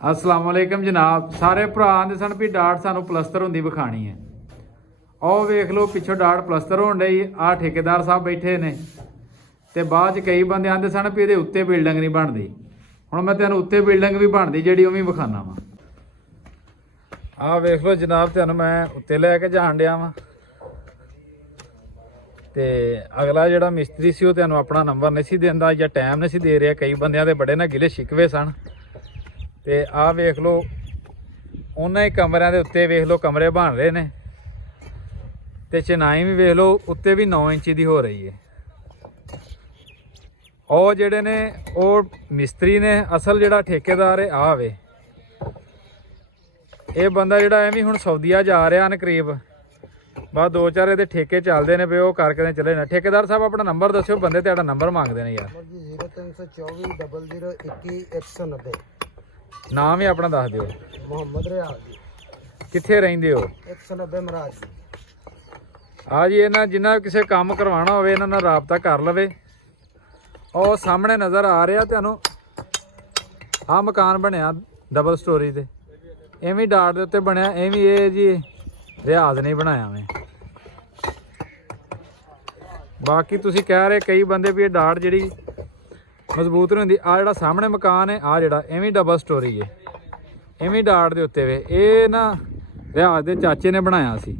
अस्सलाम वालेकुम जनाब। सारे भरा आंदे सन भी डाट सानू पलस्तर होंदी विखानी है। आओ वेख लो पिछों डाट पलस्तर होण डई। आ ठेकेदार साहब बैठे ने ते बाद च कई बंदे आंदे सन भी इहदे उत्ते बिल्डिंग नहीं बनदी। हुण मैं तुहानूं उत्ते बिल्डिंग भी बनदी जिहड़ी उह भी विखाना वा। आ वेख लो जनाब, तुहानूं मैं उत्ते लैके जाण डिया वां ते अगला जिहड़ा मिस्त्री सी तुहानूं अपना नंबर नहीं सी दिंदा या टाइम नहीं सी दे रिहा। कई बंदियां दे बड़े ना गिले शिकवे सन। ते आ वेख लो उन्हां ही कमरिਆਂ ਦੇ ਉੱਤੇ वेख लो कमरे बन रहे ने ते चिनाई भी वेख लो उत्ते भी 9 इंची दी हो रही है। और ਜਿਹੜੇ ਨੇ ਉਹ ਮਿਸਤਰੀ ਨੇ, ਅਸਲ ਜਿਹੜਾ ਠੇਕੇਦਾਰ ਹੈ ਆ ਵੇ। ਇਹ ਬੰਦਾ ਜਿਹੜਾ ਐਵੇਂ ਹੁਣ ਸਊਦੀਆ ਜਾ ਰਿਹਾ ਹਨ ਕਰੀਬ, ਬਾਅਦ 2-4 ਇਹਦੇ ਠੇਕੇ ਚੱਲਦੇ ਨੇ ਪਏ, ਉਹ ਕਰਕੇ ਚਲੇ ਨਾ। ਠੇਕੇਦਾਰ ਸਾਹਿਬ ਆਪਣਾ ਨੰਬਰ ਦੱਸਿਓ, ਬੰਦੇ ਤੁਹਾਡਾ ਨੰਬਰ ਮੰਗਦੇ ਨੇ ਯਾਰ। 0324 0021 190। ਨਾਮ ਹੀ ਆਪਣਾ ਦੱਸ ਦਿਓ। ਮੁਹੰਮਦ ਰਿਆਜ਼ ਜੀ। ਕਿੱਥੇ ਰਹਿੰਦੇ ਹੋ? 190 ਮਹਾਰਾਜ ਜੀ। ਆ ਜੀ, ਇਹਨਾਂ ਜਿੰਨਾ ਕਿਸੇ ਕੰਮ ਕਰਵਾਉਣਾ ਹੋਵੇ ਇਹਨਾਂ ਨਾਲ ਰਾਬਤਾ ਕਰ ਲਵੇ। ਉਹ ਸਾਹਮਣੇ ਨਜ਼ਰ ਆ ਰਿਹਾ ਤੁਹਾਨੂੰ ਆ ਮਕਾਨ ਬਣਿਆ ਡਬਲ ਸਟੋਰੀ ਤੇ, ਐਵੇਂ ਡਾਟ ਦੇ ਉੱਤੇ ਬਣਿਆ। ਐਵੇਂ ਇਹ ਜੀ ਰਿਆਜ਼ ਨਹੀਂ ਬਣਾਇਆ ਮੈਂ। ਬਾਕੀ ਤੁਸੀਂ ਕਹਿ ਰਹੇ ਕਈ ਬੰਦੇ ਵੀ ਇਹ ਡਾਟ ਜਿਹੜੀ ਮਜ਼ਬੂਤ ਨਹੀਂ ਹੁੰਦੀ। ਆ ਜਿਹੜਾ ਸਾਹਮਣੇ ਮਕਾਨ ਹੈ ਆ ਜਿਹੜਾ ਐਵੇਂ ਡਬਲ ਸਟੋਰੀ ਹੈ, ਐਵੇਂ ਡਾਟ ਦੇ ਉੱਤੇ ਵੇ। ਇਹ ਨਾ ਰਿਆਜ਼ ਦੇ ਚਾਚੇ ਨੇ ਬਣਾਇਆ ਸੀ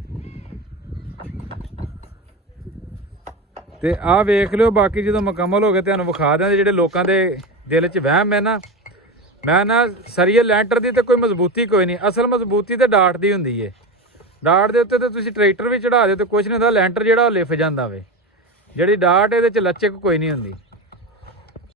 ਤੇ ਆਹ ਵੇਖ ਲਿਓ। ਬਾਕੀ ਜਦੋਂ ਮੁਕੰਮਲ ਹੋ ਗਏ ਤੁਹਾਨੂੰ ਵਿਖਾ ਦਿਆਂਗੇ। ਜਿਹੜੇ ਲੋਕਾਂ ਦੇ ਦਿਲ 'ਚ ਵਹਿਮ ਹੈ ਨਾ, ਮੈਂ ਨਾ ਸਰੀਏ ਲੈਂਟਰ ਦੀ ਤੇ ਕੋਈ ਮਜ਼ਬੂਤੀ ਕੋਈ ਨਹੀਂ। ਅਸਲ ਮਜ਼ਬੂਤੀ ਤੇ ਡਾਟ ਦੀ ਹੁੰਦੀ ਹੈ। ਡਾਟ ਦੇ ਉੱਤੇ ਤੇ ਤੁਸੀਂ ਟਰੈਕਟਰ ਵੀ ਚੜਾ ਦਿਓ ਤੇ ਕੁਛ ਨਹੀਂ ਹੁੰਦਾ। ਲੈਂਟਰ ਜਿਹੜਾ ਉਹ ਲਿਫ ਜਾਂਦਾ ਵੇ। ਜਿਹੜੀ ਡਾਟ ਇਹਦੇ 'ਚ ਲੱਚਕ ਕੋਈ ਨਹੀਂ ਹੁੰਦੀ।